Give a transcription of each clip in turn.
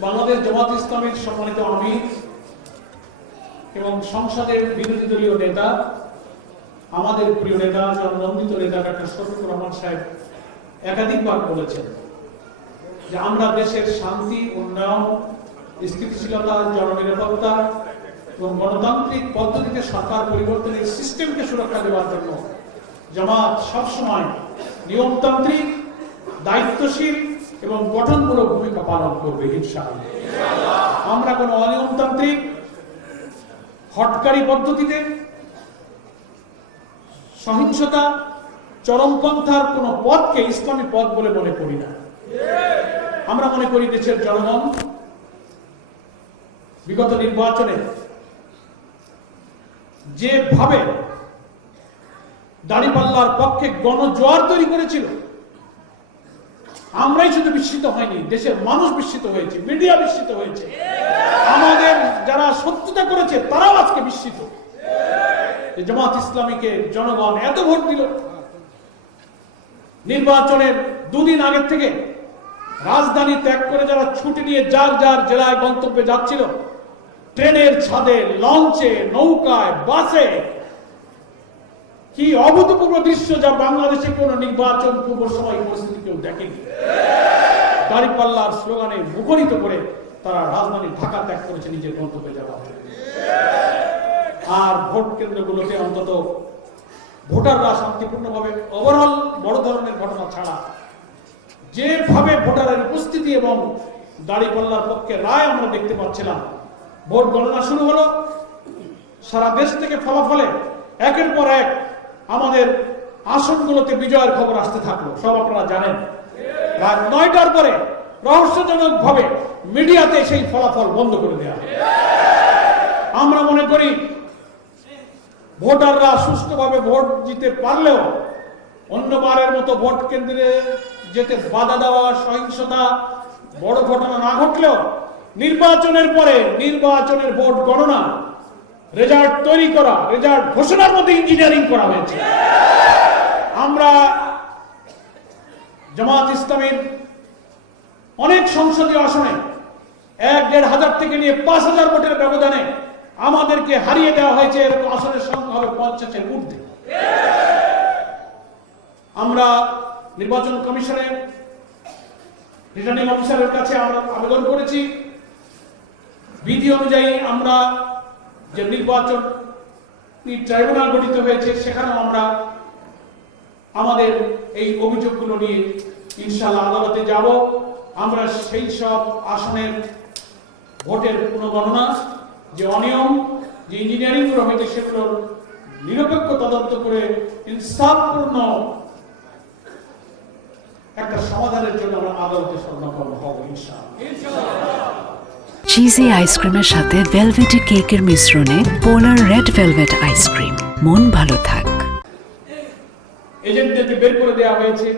বাংলাদেশ জামাত ইসলামীর সম্মানিত আমির এবং সংসদের বিরোধী দলীয় নেতা, আমাদের প্রিয় নেতা জননন্দিত নেতা ডক্টর শফিকুর রহমান সাহেব একাধিকবার বলেছেন যে আমরা দেশের শান্তি, উন্নয়ন, স্থিতিশীলতা, জননিরাপত্তা এবং গণতান্ত্রিক পদ্ধতিতে সরকার পরিবর্তনের সিস্টেমকে সুরক্ষা দেওয়ার জন্য জামাত সবসময় নিয়মতান্ত্রিক, দায়িত্বশীল এবং গঠনমূলক ভূমিকা পালন করবে ইনশাআল্লাহ। আমরা কোনো অনিয়মতান্ত্রিক, হটকারী পদ্ধতিতে, সহিংসতা, চরমপন্থার কোন পথকে ইসলামী পথ বলে মনে করি না। আমরা মনে করি দেশের জনগণ বিগত নির্বাচনে যেভাবে দাঁড়িপাল্লার পক্ষে গণজোয়ার তৈরি করেছিল, আমরাই শুধু বিস্মিত হয়নি, দেশের মানুষ বিস্মিত হয়েছে, মিডিয়া বিস্মিত হয়েছে, আমাদের যারা শত্রুতা করেছে তারাও আজকে বিস্মিত। জামাত ইসলামীকে জনগণ এত ভোট দিল। নির্বাচনের দুদিন আগের থেকে রাজধানী ত্যাগ করে যারা ছুটি নিয়ে যার যার জেলায় গন্তব্যে যাচ্ছিল, ট্রেনের ছাদে, লঞ্চে, নৌকায়, বাসে, কি অভূতপূর্ব দৃশ্য যা বাংলাদেশে কোন নির্বাচন পূর্ব সময় পরিস্থিতি কেউ দেখেনি। দাঁড়িপাল্লার স্লোগানে মুখরিত করে তারা রাজধানী ঢাকা ত্যাগ করেছে নিজের গন্তব্যে যাওয়া। আর ভোট কেন্দ্রগুলোতে অন্তত ভোটাররা শান্তিপূর্ণভাবে, ওভারঅল বড় ধরনের ঘটনা ছাড়া যেভাবে ভোটারের উপস্থিতি এবং দাঁড়িপাল্লার পক্ষে রায় আমরা দেখতে পাচ্ছিলাম। ভোট গণনা শুরু হলো, সারা দেশ থেকে ফলাফলে একের পর এক আমাদের আসনগুলোতে বিজয়ের খবর আসতে থাকলো। সব আপনারা জানেন, রাত 9টার পরে রহস্যজনক ভাবে মিডিয়াতে সেই ফলাফল বন্ধ করে দেওয়া। আমরা মনে করি ভোটাররা সুষ্ঠুভাবে ভোট দিতে পারলেও অন্যবারের মতো ভোট কেন্দ্রে যেতে বাধা দেওয়া, সহিংসতা, বড় ঘটনা না ঘটলেও নির্বাচনের পরে নির্বাচনের ভোট গণনা, রেজাল্ট তৈরি করা, রেজাল্ট ঘোষণার মধ্যে ইঞ্জিনিয়ারিং করা হয়েছে। আমরা জামাত ইসলামীর অনেক সংসদীয় আসনে 1-1.5 হাজার থেকে নিয়ে 5,000 ভোটের ব্যবধানে আমাদেরকে হারিয়ে দেওয়া হয়েছে। এরকম আসনের সংখ্যা হবে 50-এর ঊর্ধ্বে। আমরা নির্বাচন কমিশনের রিটার্নিং অফিসারের কাছে আমরা আবেদন করেছি, বিধি অনুযায়ী আমরা যে নির্বাচন ট্রাইব্যুনাল গঠিত হয়েছে সেখানেও আমরা আমাদের এই অভিযোগগুলো নিয়ে ইনশাআল্লাহ আদালতে যাব। আমরা সেই সব আসনের ভোটের পুনর্গণনা, যে অনিয়ম, যে ইঞ্জিনিয়ারিং গুলো হয়েছে সেগুলোর নিরপেক্ষ তদন্ত করে ইনসাফপূর্ণ একটা সমাধানের জন্য আমরা আদালতে স্বর্ণাপন্ন হব ইনশাআল্লাহ। চিজি আইসক্রিমের সাথে ভেলভেটি কেকের মিশ্রণে পোলার রেড ভেলভেট আইসক্রিম। মন ভালো থাক। এজেন্টদেরকে বের করে দেওয়া হয়েছে।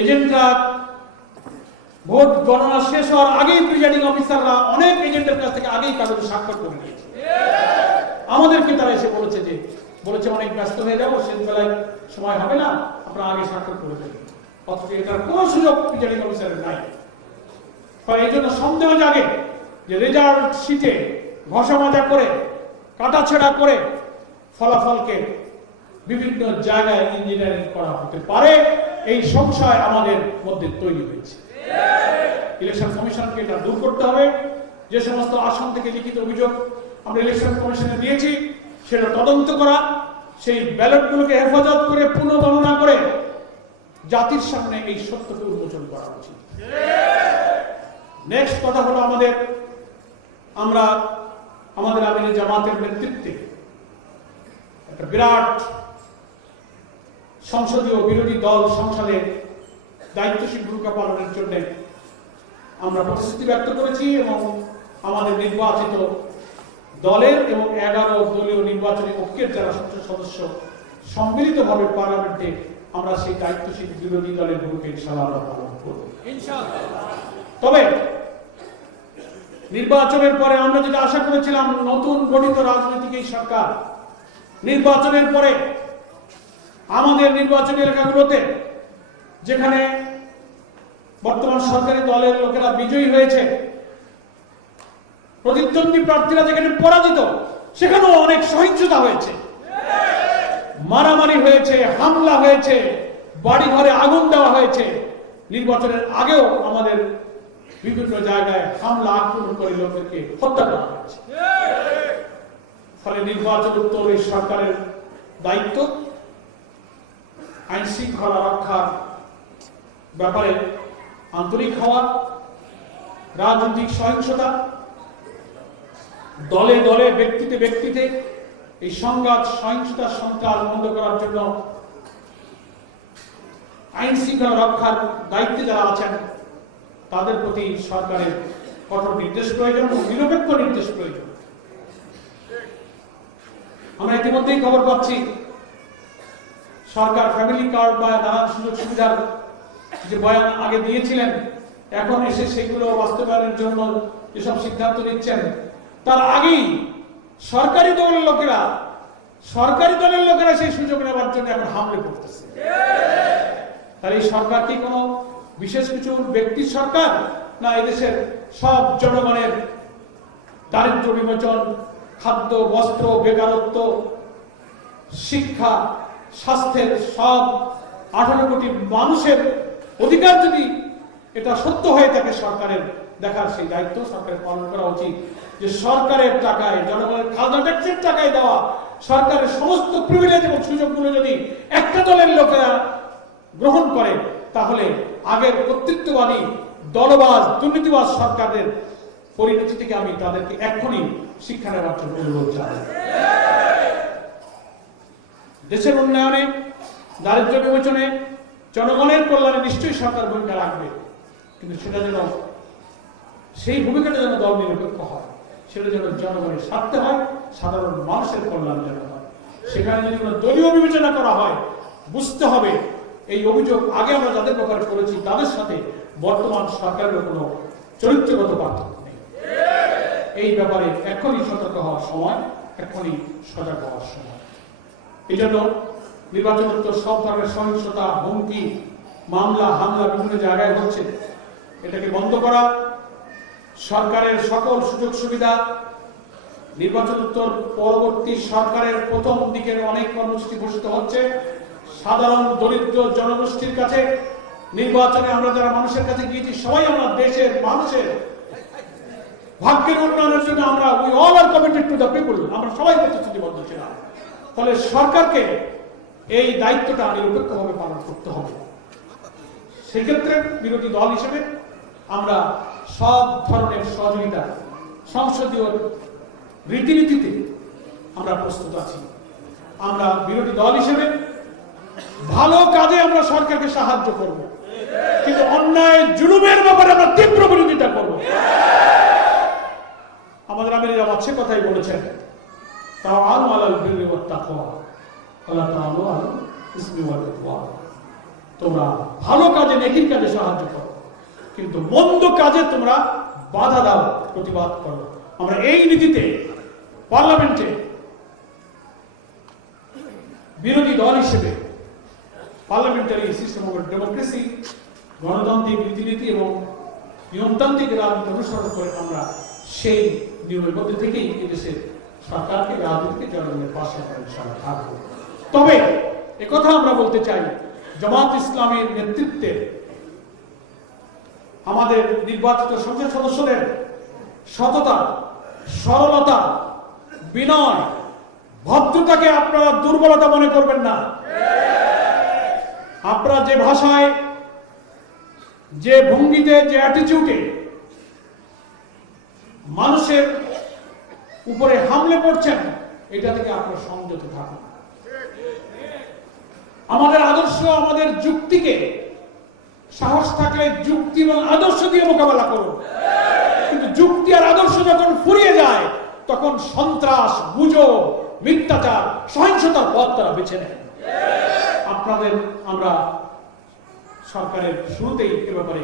এজেন্টরা ভোট গণনা শেষ হওয়ার আগেই প্রিজাইডিং অফিসাররা অনেক এজেন্টের কাছ থেকে আগেই কাগজে স্বাক্ষর করে নিয়েছে। আমাদেরকে তারা এসে বলেছে অনেক ব্যস্ত হয়ে যাবো, শেষ বেলায় সময় হবে না, আপনারা আগে স্বাক্ষর করে দেবেন। অথচ এটার কোনো সুযোগ প্রিজাইডিং অফিসারের নাই। এই জন্য সন্দেহ জাগে যে রেজাল্ট শিটে ঘষা মাজা করে, কাটাছেড়া করে ফলাফলকে বিভিন্ন জায়গায় ইঞ্জিনিয়ারিং করা হতে পারে, এই সংশয় আমাদের মধ্যে তৈরি হয়েছে। ইলেকশন কমিশনকে এটা দূর করতে হবে। যে সমস্ত আসন থেকে লিখিত অভিযোগ আমরা ইলেকশন কমিশনে দিয়েছি সেটা তদন্ত করা, সেই ব্যালটগুলোকে হেফাজত করে পুনর্গণনা করে জাতির সামনে এই সত্যকে উন্মোচন করা উচিত। নেক্সট কথা হলো আমরা আমাদের আমিরে জামাতের নেতৃত্বে একটা বিরাট সংসদীয় বিরোধী দল সংসদে দায়িত্বশীল ভূমিকা পালনের জন্য আমরা প্রতিশ্রুতি ব্যক্ত করেছি এবং আমাদের নির্বাচিত দলের এবং 11 দলীয় নির্বাচনী ঐক্যের যারা সংসদ সদস্য সম্মিলিতভাবে পার্লামেন্টে আমরা সেই দায়িত্বশীল বিরোধী দলের ভূমিকা ইনশাআল্লাহ পালন করব ইনশাআল্লাহ। তবে নির্বাচনের পরে আমরা যেটা আশা করেছিলাম, নতুন গঠিত রাজনৈতিক এই সরকার নির্বাচনের পরে আমাদের নির্বাচনী এলাকাগুলোতে যেখানে বর্তমান সরকারি দলের লোকেরা বিজয়ী হয়েছে, প্রতিদ্বন্দ্বী প্রার্থীরা যেখানে পরাজিত সেখানেও অনেক সহিংসতা হয়েছে, মারামারি হয়েছে, হামলা হয়েছে, বাড়ি ঘরে আগুন দেওয়া হয়েছে। নির্বাচনের আগেও আমাদের বিভিন্ন জায়গায় হামলা আক্রমণ করে লোকদেরকে হত্যা করা হয়েছে। ফলে নির্বাচন উত্তর এই সরকারের দায়িত্ব আইন শৃঙ্খলা রক্ষার ব্যাপারে আন্তরিক হওয়া, রাজনৈতিক সহিংসতা, দলে দলে ব্যক্তিতে ব্যক্তিতে এই সংঘাত সহিংসতা সন্ত্রাস বন্ধ করার জন্য আইন শৃঙ্খলা রক্ষার দায়িত্বে যারা আছেন তাদের প্রতি সরকারের কঠোর নির্দেশ প্রয়োজন এবং নিরপেক্ষ নির্দেশ প্রয়োজন। আমরা ইতিমধ্যেই খবর পাচ্ছি সরকার ফ্যামিলি কার্ড বা নানান সুযোগ সুবিধার যে বয়ান আগে দিয়েছিলেন, এখন এসে সেগুলো বাস্তবায়নের জন্য যেসব সিদ্ধান্ত নিচ্ছেন, তার আগেই সরকারি দলের লোকেরা সেই সুযোগ নেওয়ার জন্য এখন হামলে পড়তেছে। তাহলে এই সরকার কি কোনো বিশেষ কিছু ব্যক্তির সরকার, না এদেশের সব জনগণের দারিদ্র বিমোচন, খাদ্য, বস্ত্র, বেকারত্ব, শিক্ষা, স্বাস্থ্যের সব 18 কোটি মানুষের অধিকার যদি এটা সত্য হয়ে থাকে, সরকারের দেখার সেই দায়িত্ব সরকারের পালন করা উচিত। যে সরকারের টাকায়, জনগণের খাজনা ট্যাক্সের টাকায় দেওয়া সরকারের সমস্ত প্রিভিলেজ এবং সুযোগগুলো যদি একটা দলের লোকেরা গ্রহণ করে, তাহলে আগের কর্তৃত্ববাদী দলবাজ দুর্নীতিবাজ সরকারের পরিণতি থেকে আমি তাদেরকে এক্ষুনি শিক্ষা নেওয়ার জন্য অনুরোধ জানাই। দেশের উন্নয়নে, দারিদ্র বিমোচনে, জনগণের কল্যাণে নিশ্চয়ই সরকার ভূমিকা রাখবে, কিন্তু সেটা যেন সেই ভূমিকাটা যেন দল নিরপেক্ষ হয়, সেটা যেন জনগণের স্বার্থে হয়, সাধারণ মানুষের কল্যাণ যেন হয়। সেখানে যদি কোনো দলীয় বিবেচনা করা হয়, বুঝতে হবে এই অভিযোগ আগে আমরা যাদের ব্যাপারে করেছি তাদের সাথে বর্তমান সরকারের কোনো চরিত্রগত পার্থক্য নেই। এই ব্যাপারে এখনই সতর্ক হওয়ার সময়, এখনই সজাগ হওয়ার সময়। এই জন্য নির্বাচনোত্তর সব ধরনের সহিংসতা, হুমকি, মামলা, হামলা বিভিন্ন জায়গায় হচ্ছে, এটাকে বন্ধ করা, সরকারের সকল সুযোগ সুবিধা, নির্বাচনোত্তর পরবর্তী সরকারের প্রথম দিকের অনেক কর্মসূচি ঘোষিত হচ্ছে। সাধারণ দরিদ্র জনগোষ্ঠীর কাছে নির্বাচনে আমরা যারা মানুষের কাছে গিয়েছি, সবাই আমরা দেশের মানুষের ভাগ্যের উন্নয়নের জন্য আমরা we all R committed to the people, আমরা সবাই প্রতিশ্রুতিবদ্ধ ছিলাম। ফলে সরকারকে এই দায়িত্বটা নিরপেক্ষভাবে পালন করতে হবে। সেক্ষেত্রে বিরোধী দল হিসেবে আমরা সব ধরনের সহযোগিতা, সংসদীয় রীতিনীতিতে আমরা প্রস্তুত আছি। আমরা বিরোধী দল হিসেবে ভালো কাজে আমরা সরকারকে সাহায্য করব, কিন্তু অন্যায় জুলুমের ব্যাপারে আমরা তীব্র বিরোধিতা করব। আমাদের আমির জামাত সে কথাই বলেছেন, তাআওয়ানু আলাল বিররি ওয়াত তাকওয়া ওয়ালা তাআওয়ানু আলাল ইসমি ওয়াল উদওয়ান। তোমরা ভালো কাজে, নেকির কাজে সাহায্য করো, কিন্তু মন্দ কাজে তোমরা বাধা দাও, প্রতিবাদ করো। আমরা এই নীতিতে পার্লামেন্টে বিরোধী দল হিসেবে পার্লামেন্টারি সিস্টেম অফ ডেমোক্রেসি, গণতান্ত্রিক রীতিনীতি এবং নিয়মতান্ত্রিক রাজনীতি অনুসরণ করে আমরা সেই নিয়মের মধ্যে থেকেই এদেশের সরকারকে, রাজনীতিকে জনগণের পাশে থাকবো। তবে একথা আমরা বলতে চাই, জামাত ইসলামের নেতৃত্বে আমাদের নির্বাচিত সংসদ সদস্যদের সততা, সরলতা, বিনয়, ভদ্রতাকে আপনারা দুর্বলতা মনে করবেন না। আপনারা যে ভাষায়, যে ভঙ্গিতে, যে অ্যাটিটিউডে মানুষের উপরে হামলে পড়ছেন, এটা থেকে আপনারা সংযত থাকুন। আমাদের আদর্শ, আমাদের যুক্তিকে, সাহস থাকলে যুক্তি এবং আদর্শ দিয়ে মোকাবেলা করুন, কিন্তু যুক্তি আর আদর্শ যখন ফুরিয়ে যায়, তখন সন্ত্রাস, গুজব, মিথ্যাচার, সহিংসতার পথ তারা বেছে নেয়। আপনাদের আমরা সরকারের শুরুতেই এ ব্যাপারে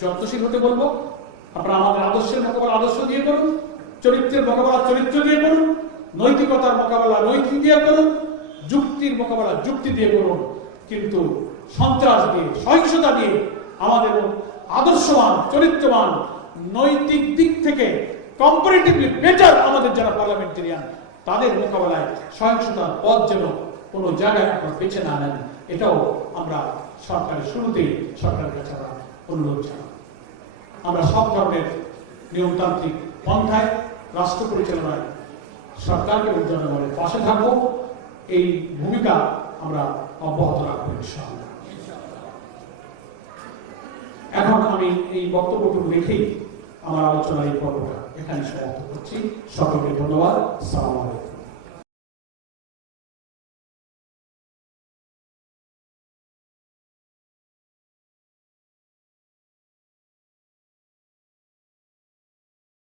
যত্নশীল হতে বলবো। আপনারা আমাদের আদর্শের মোকাবেলা আদর্শ দিয়ে করুন, চরিত্রের মোকাবেলা চরিত্র দিয়ে করুন, নৈতিকতার মোকাবেলা নৈতিক দিয়ে করুন, যুক্তির মোকাবেলা যুক্তি দিয়ে করুন, কিন্তু সন্ত্রাস দিয়ে, সহিংসতা দিয়ে আমাদের আদর্শবান, চরিত্রবান, নৈতিক দিক থেকে কম্পারেটিভলি বেটার আমাদের যারা পার্লামেন্টেরিয়ান, তাদের মোকাবেলায় সহিংসতার পথ যেন কোনো জায়গায় আপনারা বেছে না নেন, এটাও আমরা সরকারের শুরুতেই সরকারের কাছে আমরা অনুরোধ জানাই। আমরা সব ধরনের নিয়মতান্ত্রিক পন্থায় রাষ্ট্র পরিচালনায় সরকারকে এবং জনগণের পাশে থাকবো, এই ভূমিকা আমরা অব্যাহত রাখবো ইনশাআল্লাহ। এখন আমি এই বক্তব্যটুকু রেখেই আমার আলোচনার এই পর্বটা এখানে সমাপ্ত করছি। সকলকে ধন্যবাদ। সালাম।